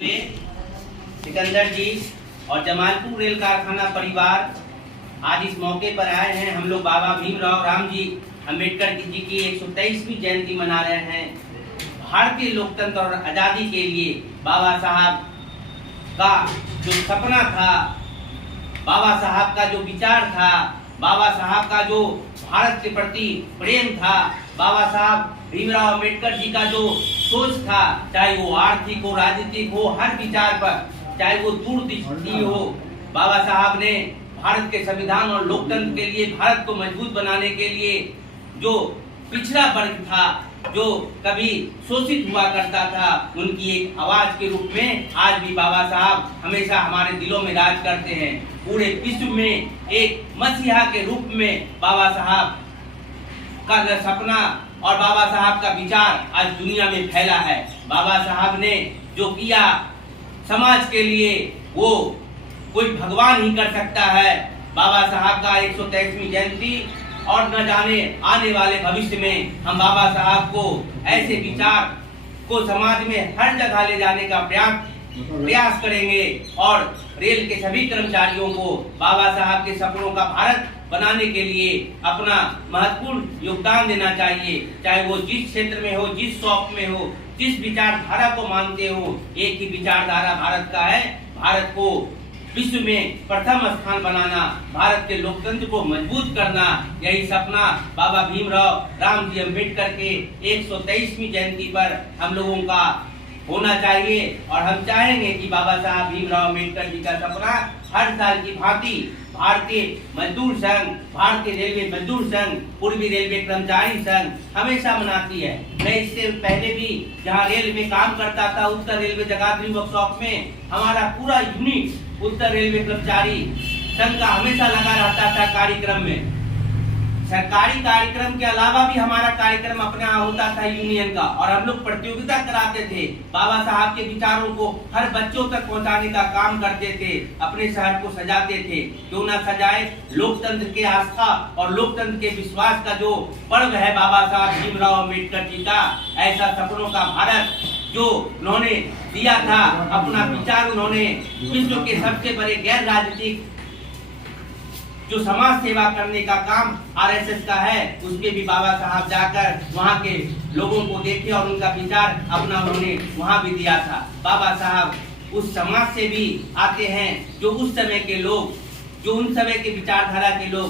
सिकंदर जी और जमालपुर रेल कारखाना परिवार आज इस मौके पर आए हैं। हम लोग बाबा भीमराव रामजी अंबेडकर जी की 123वीं जयंती मना रहे हैं। भारतीय लोकतंत्र और आज़ादी के लिए बाबा साहब का जो सपना था, बाबा साहब का जो विचार था, बाबा साहब का जो भारत के प्रति प्रेम था, बाबा साहब भीमराव अंबेडकर जी का जो सोच था, चाहे वो आर्थिक हो, राजनीतिक हो, हर विचार पर, चाहे वो दूरदृष्टि हो, बाबा साहब ने भारत के संविधान और लोकतंत्र के लिए, भारत को मजबूत बनाने के लिए जो पिछड़ा वर्ग था, जो कभी शोषित हुआ करता था, उनकी एक आवाज के रूप में आज भी बाबा साहब हमेशा हमारे दिलों में राज करते हैं। पूरे विश्व में एक मसीहा के रूप में बाबा साहब का सपना और बाबा साहब का विचार आज दुनिया में फैला है। बाबा साहब ने जो किया समाज के लिए, वो कोई भगवान ही कर सकता है। बाबा साहब का 123वीं जयंती और न जाने आने वाले भविष्य में हम बाबा साहब को ऐसे विचार को समाज में हर जगह ले जाने का प्रयास करेंगे और रेल के सभी कर्मचारियों को बाबा साहब के सपनों का भारत बनाने के लिए अपना महत्वपूर्ण योगदान देना चाहिए। चाहे वो जिस क्षेत्र में हो, जिस शौक में हो, जिस विचारधारा को मानते हो, एक ही विचारधारा भारत का है। भारत को विश्व में प्रथम स्थान बनाना, भारत के लोकतंत्र को मजबूत करना, यही सपना बाबा भीमराव रामजी अंबेडकर के 123वीं जयंती पर हम लोगों का होना चाहिए। और हम चाहेंगे कि बाबा साहब भीमराव अंबेडकर जी का सपना हर साल की भांति भारतीय मजदूर संघ, भारतीय रेलवे मजदूर संघ, पूर्वी रेलवे कर्मचारी संघ हमेशा मनाती है। मैं इससे पहले भी जहां रेल में काम करता था, उत्तर रेलवे जगाधरी वर्कशॉप में, हमारा पूरा यूनिट उत्तर रेलवे कर्मचारी संघ का हमेशा लगा रहता था कार्यक्रम में। सरकारी कार्यक्रम के अलावा भी हमारा कार्यक्रम अपना होता था यूनियन का, और हम लोग प्रतियोगिता कराते थे। बाबा साहब के विचारों को हर बच्चों तक पहुंचाने का काम करते थे, अपने शहर को सजाते थे। क्यों ना सजाए, लोकतंत्र के आस्था और लोकतंत्र के विश्वास का जो पर्व है बाबा साहब भीमराव अंबेडकर जी का, ऐसा सपनों का भारत जो उन्होंने दिया था, अपना विचार उन्होंने विश्व के सबसे बड़े गैर राजनीतिक जो समाज सेवा करने का काम आरएसएस का है, उसमें भी बाबा साहब जाकर वहाँ के लोगों को देखे और उनका विचार अपना उन्होंने वहाँ भी दिया था। बाबा साहब उस समाज से भी आते हैं जो उस समय के लोग, जो उन समय के विचारधारा के लोग